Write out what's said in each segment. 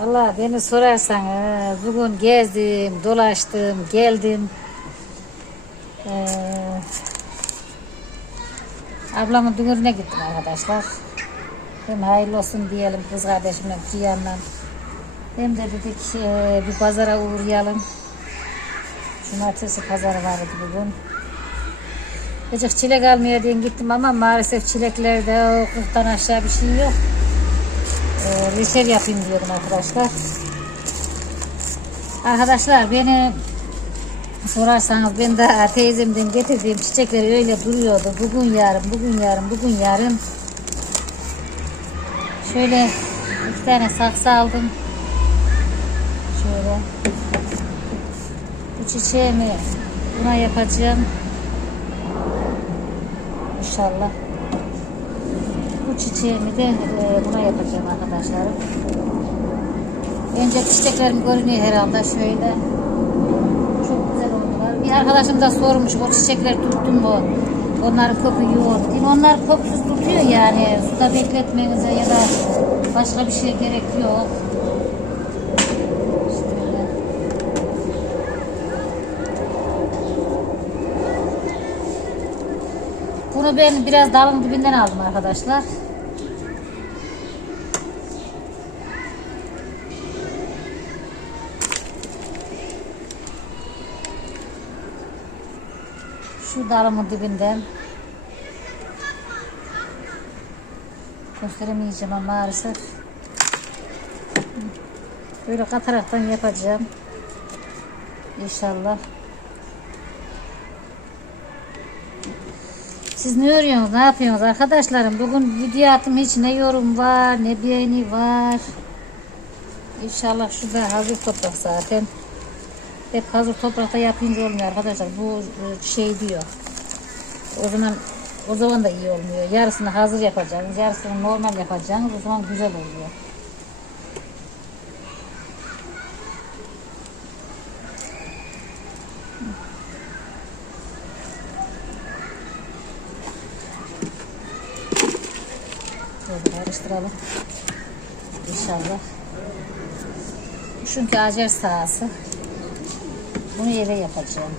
Valla beni sorarsanız bugün gezdim, dolaştım, geldim. Ee, ablamın düğününe gittim arkadaşlar. Hem hayırlı olsun diyelim kız kardeşimle Cihan'la. Hem de dedik e, bir pazara uğrayalım. Cumartesi pazarı vardı bugün. Gıcık çilek almaya diye gittim ama maalesef çileklerde o 40'tan aşağı bir şey yok. Ee, reçel yapayım diyordum arkadaşlar. Arkadaşlar beni sorarsanız ben de teyzemden getirdiğim çiçekler öyle duruyordu. Bugün yarın, bugün yarın, bugün yarın. Şöyle iki tane saksı aldım. Şöyle. Bu çiçeğimi buna yapacağım. İnşallah. Bu çiçeğimi de e, buna yapacağım arkadaşlar. Önce çiçeklerim görünüyor herhalde şöyle. Çok güzel oldular. Bir arkadaşım da sormuş o çiçekler tuttu mu? Onların. Değil mi? Onlar kokusuz tutuyor yani. Suda bekletmenize ya da başka bir şey gerek yok. Bunu ben biraz dalın dibinden aldım arkadaşlar. Şu dalımın dibinden. Gösteremeyeceğim ama maalesef. Böyle kataraktan yapacağım. İnşallah. Siz ne örüyorsunuz, ne yapıyorsunuz arkadaşlarım? Bugün video attım hiç ne yorum var, ne beğeni var. İnşallah şu da hazır toprak zaten. Hep hazır toprakta yapınca olmuyor arkadaşlar. Bu e, şey diyor. O zaman o zaman da iyi olmuyor. Yarısını hazır yapacaksınız, yarısını normal yapacaksınız. O zaman güzel oluyor. Şöyle karıştıralım. İnşallah. Çünkü acer sahası. Bunu eve yapacağım.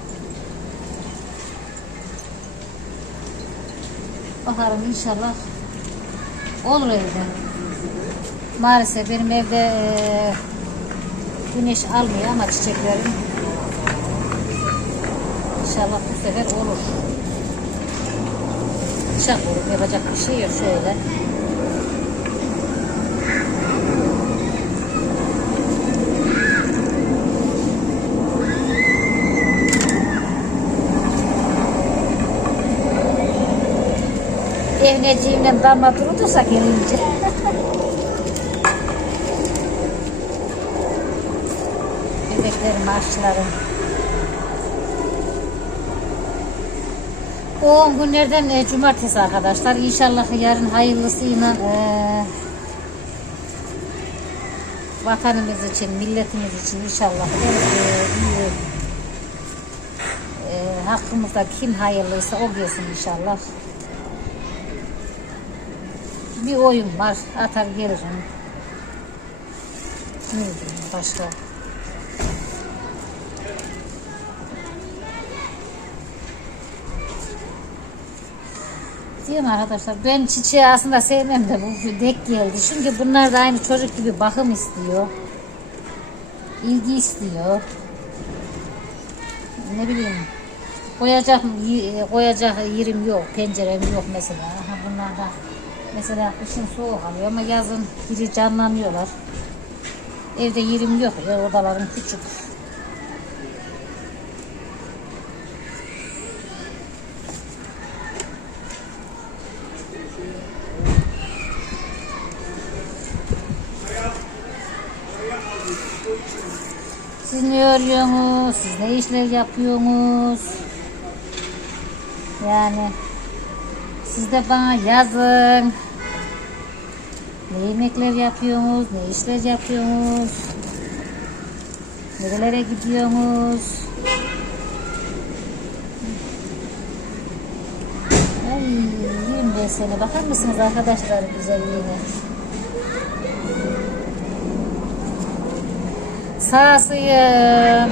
Bakalım inşallah olur evde. Maalesef benim evde eee, güneş almıyor ama çiçeklerim İnşallah bu sefer olur. Çak olur. Yapacak bir şey yok şöyle. Evneciğimle damla durursa gelince. Bebeklerim, aşçılarım. 10 günlerden e, cumartesi arkadaşlar. İnşallah yarın hayırlısıyla e, vatanımız için, milletimiz için inşallah e, e, hakkımızda kim hayırlıysa o gelsin inşallah. Bir oyun var. Atar gelirim. Ne diyeyim başka? Diyorum arkadaşlar ben çiçeği aslında sevmem de bu dek geldi. Çünkü bunlar da aynı çocuk gibi bakım istiyor. ilgi istiyor. Ne bileyim koyacak y- koyacak yerim yok, pencerem yok mesela. Ha, bunlar da mesela kışın soğuk alıyor ama yazın biri canlanıyorlar. Evde yerim yok ya odalarım küçük. Siz ne örüyorsunuz? Siz ne işler yapıyorsunuz? Yani siz de bana yazın. Ne yemekler yapıyorsunuz? Ne işler yapıyorsunuz? Nerelere gidiyorsunuz? Ay, 25 sene bakar mısınız arkadaşlar güzelliğine? Sağsıyım.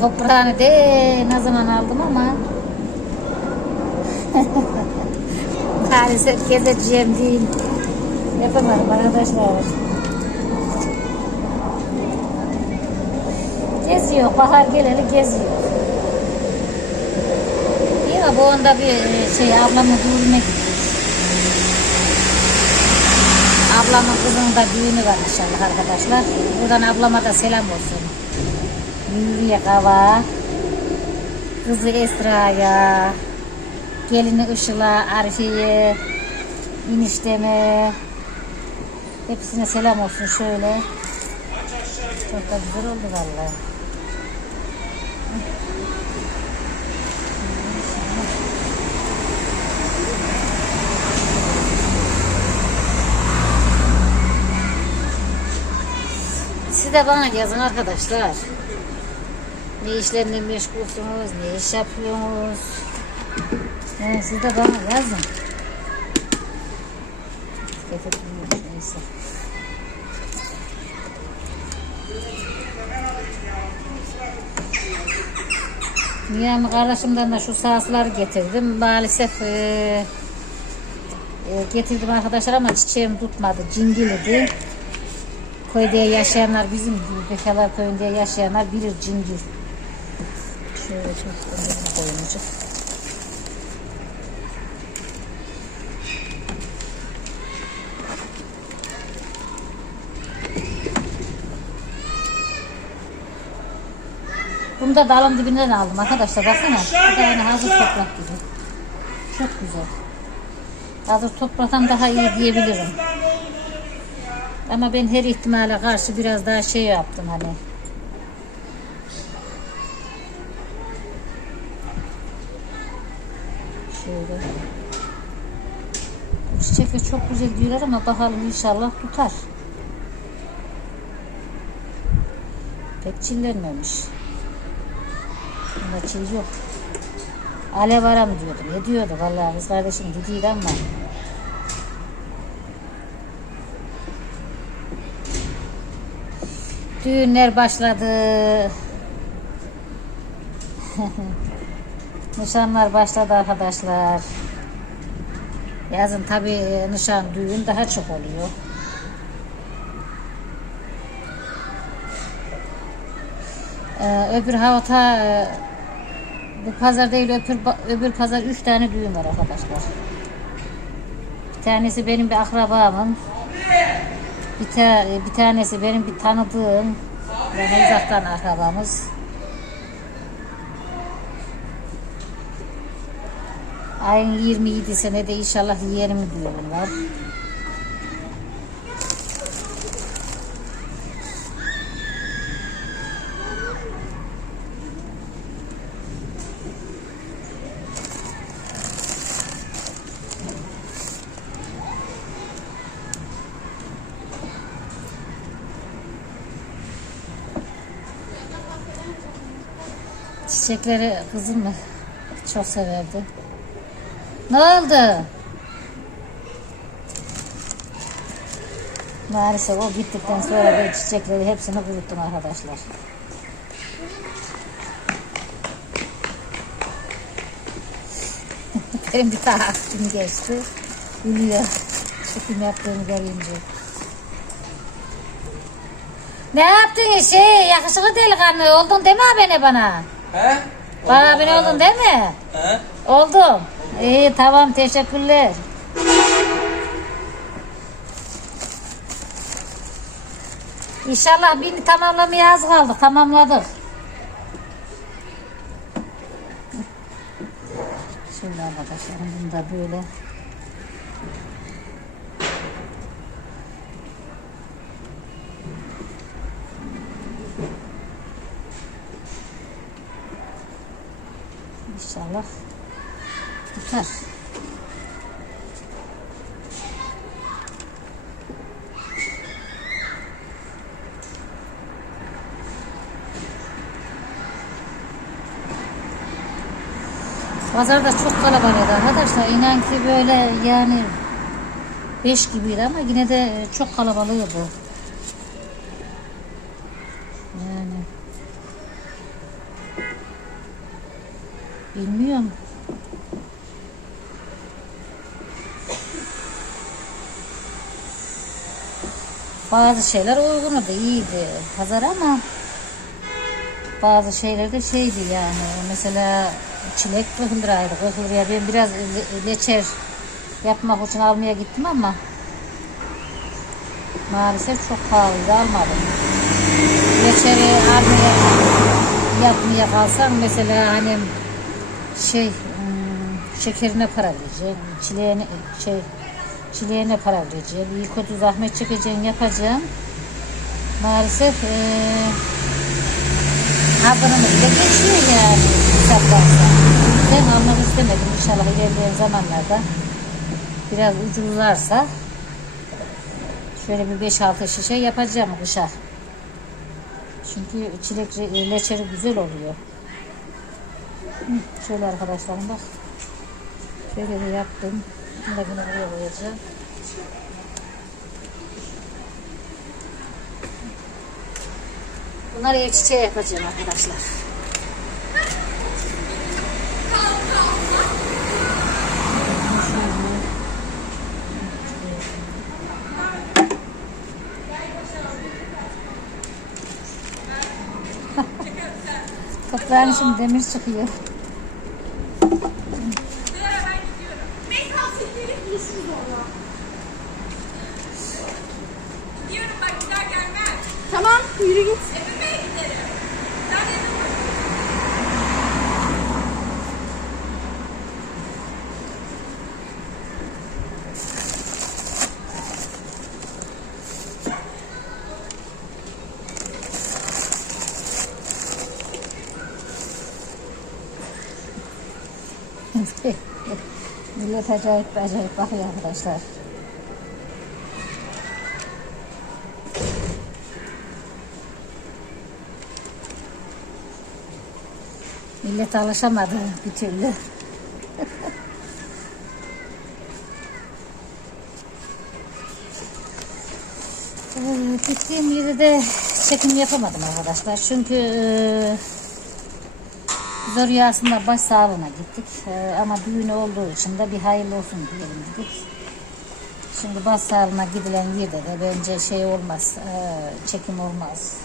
Toprağını de ne zaman aldım ama maalesef gezeceğim değil. Yapamadım arkadaşlar. Geziyor. Bahar geleli geziyor. Ya bu onda bir e, şey ablamın düğününe gidiyoruz. Ablamın kızının da düğünü var inşallah arkadaşlar. Buradan ablama da selam olsun. Nuriye Kava, kızı Esra'ya, gelini Işıl'a, Arifi'ye, enişteme, hepsine selam olsun şöyle. Çok da güzel oldu vallahi. Siz de bana yazın arkadaşlar. Ne işlerle meşgulsünüz, ne iş yapıyorsunuz? Yani siz de bana yazın. Getirdim neyse. Yani kardeşimden de şu sağsıları getirdim. Maalesef eee, e, getirdim arkadaşlar ama çiçeğim tutmadı. Cingilidi. Köyde yaşayanlar bizim gibi Bekalar köyünde yaşayanlar bilir cingil. Şöyle çok önüne Bunu da dalın dibinden aldım arkadaşlar. Baksana. Bu da yani hazır toprak gibi. Çok güzel. Hazır topraktan daha iyi diyebilirim. Ama ben her ihtimale karşı biraz daha şey yaptım hani. Şöyle. Bu çiçekler çok güzel diyorlar ama bakalım inşallah tutar. Pek çillenmemiş. Bunda çil yok. Alev ara mı diyordu? Ne diyordu? Vallahi kız kardeşim dediydi ama. Düğünler başladı. Nişanlar başladı arkadaşlar. Yazın tabi nişan düğün daha çok oluyor. Ee, öbür havata e, bu pazar değil öbür, öbür pazar üç tane düğün var arkadaşlar. Bir tanesi benim bir akrabamın. Bir, ta, bir tanesi benim bir tanıdığım. Yani uzaktan akrabamız. Ayın 27'sine de inşallah yeğenimin düğünü var. Çiçekleri kızım mı çok severdi. Ne oldu? Maalesef o gittikten sonra ben çiçekleri hepsini kuruttum arkadaşlar. Benim bir tahakküm geçti. Gülüyor. Çekim yaptığını görünce. Ne yaptın şey yakışıklı delikanlı oldun mi abone bana? He? Bana abone oldun değil mi? He? Oldum. İyi tamam teşekkürler. İnşallah birini tamamlamaya az kaldık. Tamamladık. Şöyle arkadaşlar bunu da böyle. İnşallah tutar. Pazarda çok kalabalıktı arkadaşlar. İnan ki böyle yani 5 gibiydi ama yine de çok kalabalıydı. Yani. Bilmiyorum. Bazı şeyler uygundu, iyiydi pazar ama bazı şeyler de şeydi yani. Mesela çilek 40 liraydı. 40 liraya ben biraz le- leçer yapmak için almaya gittim ama maalesef çok pahalıydı almadım. Leçeri almaya yapmaya kalsam mesela hani şey hmm, şekerine para vereceğim, çileğine şey çileğine para vereceğim, iyi kötü zahmet çekeceğim, yapacağım. Maalesef eee Ablamın bile geçiyor yani hesaplarsa. Ben almak istemedim inşallah ilerleyen zamanlarda biraz ucuzlarsa şöyle bir 5-6 şişe yapacağım kışa. Çünkü çilek re- leçeri güzel oluyor. Şöyle arkadaşlarım bak. Şöyle de yaptım. Bunu da yine buraya koyacağım. Bunları ev çiçeği yapacağım arkadaşlar. Toprağın şimdi demir çıkıyor. Diyorum bak bir daha gelmem. Tamam yürü git. Evime giderim. Sen evime Millet acayip acayip bakıyor arkadaşlar. Millet alışamadı bir türlü. Gittiğim yerde de çekim yapamadım arkadaşlar. Çünkü e, biz oraya aslında baş sağlığına gittik. Ee, ama düğün olduğu için de bir hayırlı olsun diyelim dedik. Şimdi baş sağlığına gidilen yerde de bence şey olmaz, e, çekim olmaz.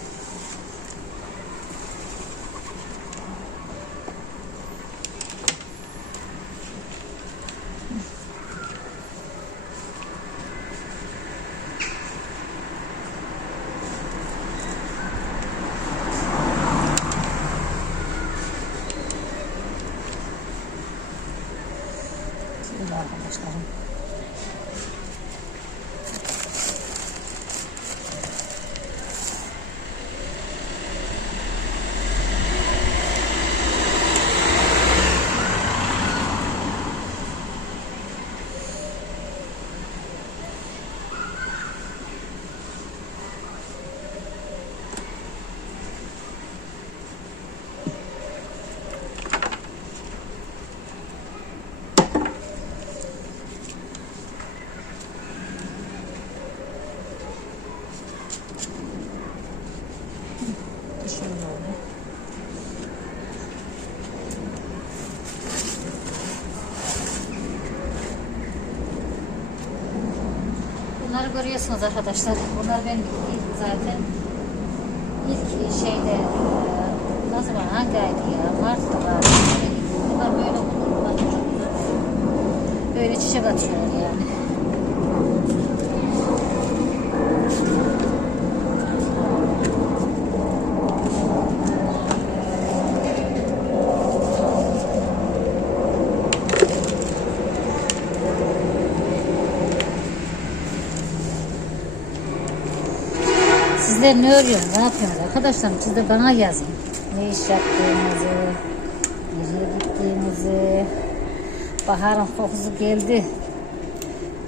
Şöyle arkadaşlarım. Oldu. Bunları görüyorsunuz arkadaşlar. Bunlar ben zaten ilk şeyde e, nasıl var hangi aydı ya? Mart'ta var. Bunlar böyle güzel. Böyle çiçek atıyorlar yani. Sizler ne örüyorsunuz, ne yapıyorsunuz arkadaşlarım? Siz de bana yazın. Ne iş yaptığınızı, nereye gittiğinizi. Baharın kokusu geldi.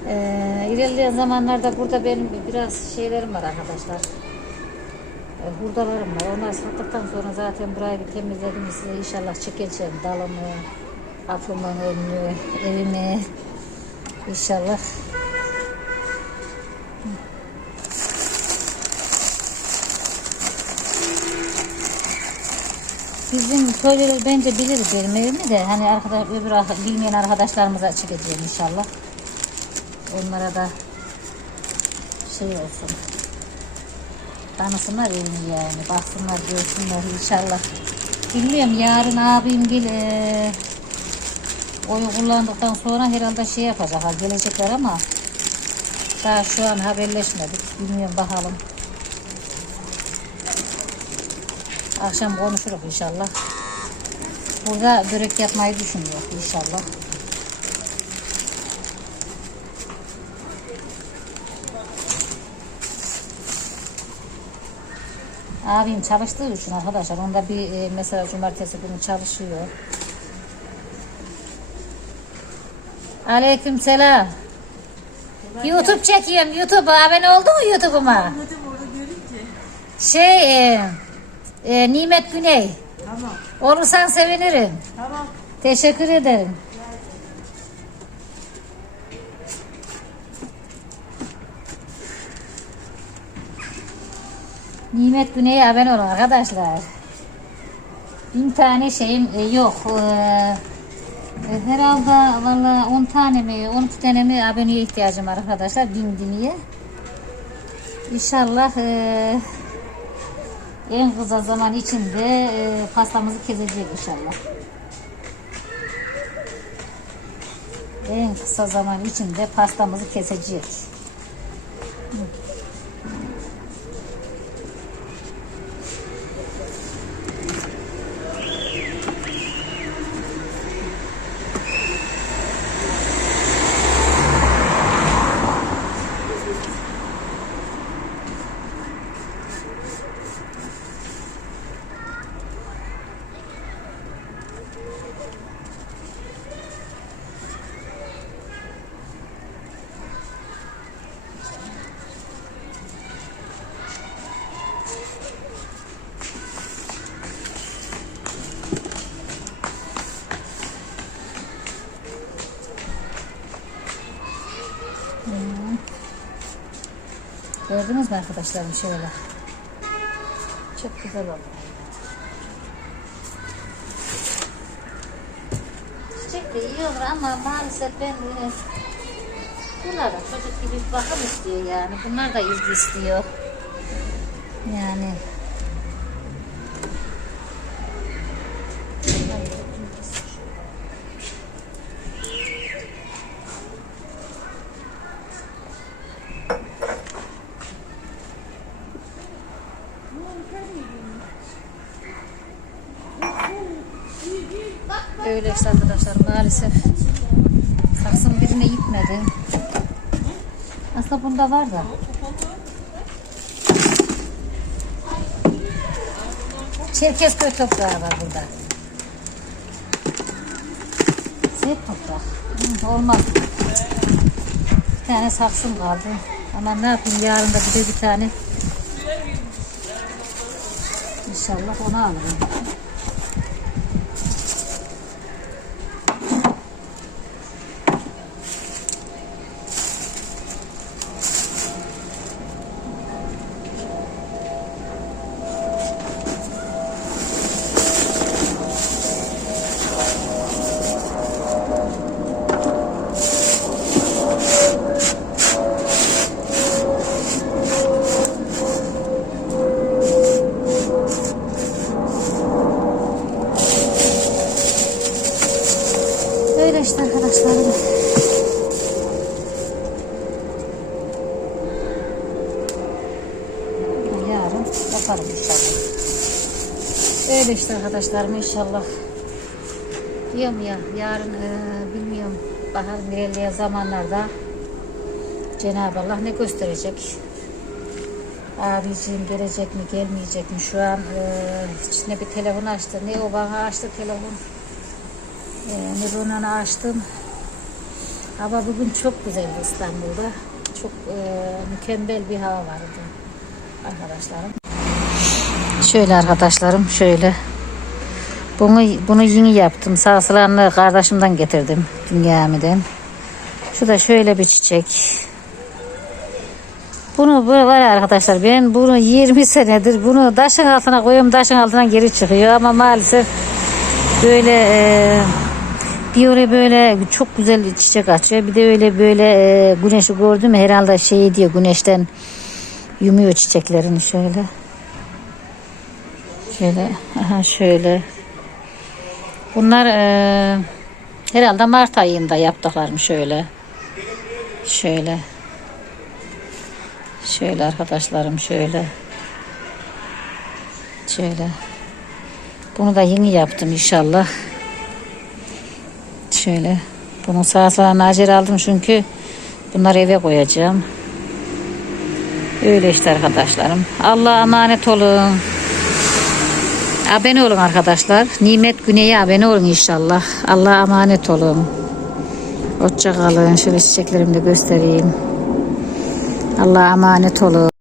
Ee, ilerleyen zamanlarda burada benim biraz şeylerim var arkadaşlar. Ee, hurdalarım var. Onları sattıktan sonra zaten burayı bir temizledim. Size inşallah çekeceğim dalımı, kapımın önünü, evimi. İnşallah Bizim köyleri bence bilir benim evimi de hani arkadaş, öbür bilmeyen arkadaşlarımıza çekeceğim inşallah. Onlara da şey olsun. Tanısınlar evimi yani. Baksınlar görsünler inşallah. Bilmiyorum yarın abim gel eee, oyu kullandıktan sonra herhalde şey yapacak gelecekler ama daha şu an haberleşmedik. Bilmiyorum bakalım. Akşam konuşuruz inşallah. Burada börek yapmayı düşünüyor inşallah. Abim çalıştığı için arkadaşlar onda bir e, mesela cumartesi günü çalışıyor. Aleyküm selam. YouTube çekiyorum YouTube. Abone oldu mu YouTube'uma? Şey e, e, Nimet Güney. Tamam. Olursan sevinirim. Tamam. Teşekkür ederim. Nimet Güney'e abone olun arkadaşlar. Bin tane şeyim e, yok. Ee, e, herhalde valla 10 tane mi 12 tane mi aboneye ihtiyacım var arkadaşlar. Bin diniye. İnşallah e, en kısa zaman içinde e, pastamızı kesecek inşallah. En kısa zaman içinde pastamızı kesecek. Gördünüz mü arkadaşlarım şöyle. Çok güzel oldu. Çiçek de iyi olur ama maalesef ben e, bunlar da çocuk gibi bakım istiyor yani. Bunlar da ilgi istiyor. Yani. Öyle işte arkadaşlar maalesef. Saksım birine gitmedi. Bunda var da. Çerkezköy toprağı var burada. Sert toprak. Hı, olmaz. Bir tane saksım kaldı. Ama ne yapayım yarın da bir de bir tane. İnşallah onu alırım. Öyle işte arkadaşlarım. Yarın yaparım inşallah. Öyle işte arkadaşlarım inşallah. Diyorum ya yarın e, bilmiyorum bakalım ilerleyen zamanlarda Cenab-ı Allah ne gösterecek? Abiciğim gelecek mi gelmeyecek mi? Şu an e, içine bir telefon açtı. Ne o bana açtı telefon. Ee, Nilunan'ı açtım. Hava bugün çok güzeldi İstanbul'da. Çok e, mükemmel bir hava vardı arkadaşlarım. Şöyle arkadaşlarım şöyle. Bunu bunu yeni yaptım. Sağsılarını kardeşimden getirdim. Dünyamiden. Şu da şöyle bir çiçek. Bunu böyle var arkadaşlar ben bunu 20 senedir bunu taşın altına koyuyorum taşın altından geri çıkıyor ama maalesef böyle e, öyle böyle çok güzel çiçek açıyor bir de öyle böyle e, güneşi gördüm herhalde şey diyor güneşten yumuyor çiçeklerini şöyle şöyle aha şöyle bunlar e, herhalde Mart ayında yaptıklarım şöyle şöyle Şöyle arkadaşlarım şöyle. Şöyle. Bunu da yeni yaptım inşallah. Şöyle. Bunun sağa nacer aldım çünkü bunları eve koyacağım. Öyle işte arkadaşlarım. Allah'a emanet olun. Abone olun arkadaşlar. Nimet Güney'e abone olun inşallah. Allah'a emanet olun. Hoşça kalın. Şöyle çiçeklerimi de göstereyim. Allah'a emanet olun.